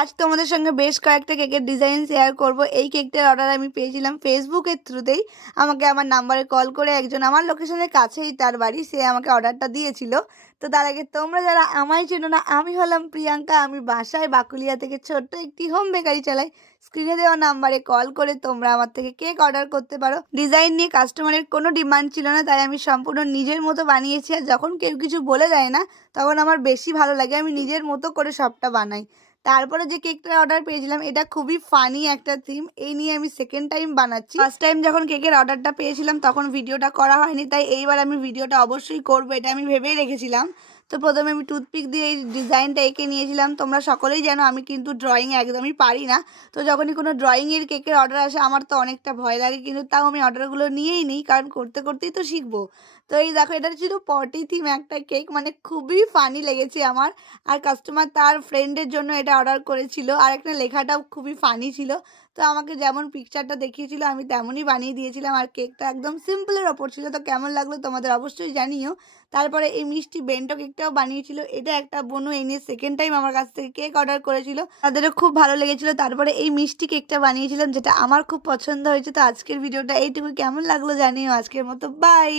আজ তোমাদের সঙ্গে বেশ কয়েকটা কেকের ডিজাইন শেয়ার করব। এই কেকটার অর্ডার আমি পেয়েছিলাম ফেসবুকের থ্রুতেই। আমাকে আমার নাম্বারে কল করে একজন আমার লোকেশনের কাছেই তার বাড়ি, সে আমাকে অর্ডারটা দিয়েছিল। তো তার আগে তোমরা যারা আমায় চেনো না, আমি হলাম প্রিয়াঙ্কা। আমি বাসায় বাকুলিয়া থেকে ছোট্ট একটি হোম বেকারি চালাই। স্ক্রিনে দেওয়া নাম্বারে কল করে তোমরা আমার থেকে কেক অর্ডার করতে পারো। ডিজাইন নিয়ে কাস্টমারের কোনো ডিমান্ড ছিল না, তাই আমি সম্পূর্ণ নিজের মতো বানিয়েছি। আর যখন কেউ কিছু বলে দেয় না, তখন আমার বেশি ভালো লাগে, আমি নিজের মতো করে সবটা বানাই। তারপরে যে কেকটার অর্ডার পেয়েছিলাম, এটা খুবই ফানি একটা থিম। এই নিয়ে আমি সেকেন্ড টাইম বানাচ্ছি। ফার্স্ট টাইম যখন কেকের অর্ডারটা পেয়েছিলাম তখন ভিডিওটা করা হয়নি, তাই এইবার আমি ভিডিওটা অবশ্যই করবো, এটা আমি ভেবেই রেখেছিলাম। তো প্রথমে আমি টুথপিক দিয়ে এই ডিজাইনটা এঁকে নিয়েছিলাম। তোমরা সকলেই জানো আমি কিন্তু ড্রয়িং একদমই পারি না। তো যখনই কোনো ড্রয়িংয়ের কেকের অর্ডার আসে আমার তো অনেকটা ভয় লাগে, কিন্তু তাও আমি অর্ডারগুলো নিয়েই নিই, কারণ করতে করতেই তো শিখবো। তো এই দেখো, এটা ছিল পটি থিম একটা কেক, মানে খুবই ফানি লেগেছে আমার। আর কাস্টমার তার ফ্রেন্ডের জন্য এটা অর্ডার করেছিল, আর একটা লেখাটাও খুবই ফানি ছিল। তো আমাকে যেমন পিকচারটা দেখিয়েছিল আমি তেমনই বানিয়ে দিয়েছিলাম, আর কেকটা একদম সিম্পলের ওপর ছিল। তো কেমন লাগলো তোমাদের অবশ্যই জানিও। তারপরে এই মিষ্টি বেন্টো কেকটাও বানিয়েছিল, এটা একটা বোনু এই নিয়ে সেকেন্ড টাইম আমার কাছ থেকে কেক অর্ডার করেছিল, তাদেরও খুব ভালো লেগেছিল। তারপরে এই মিষ্টি কেকটা বানিয়েছিলাম, যেটা আমার খুব পছন্দ হয়েছে। তো আজকের ভিডিওটা এইটুকু, কেমন লাগলো জানিও। আজকের মতো বাই।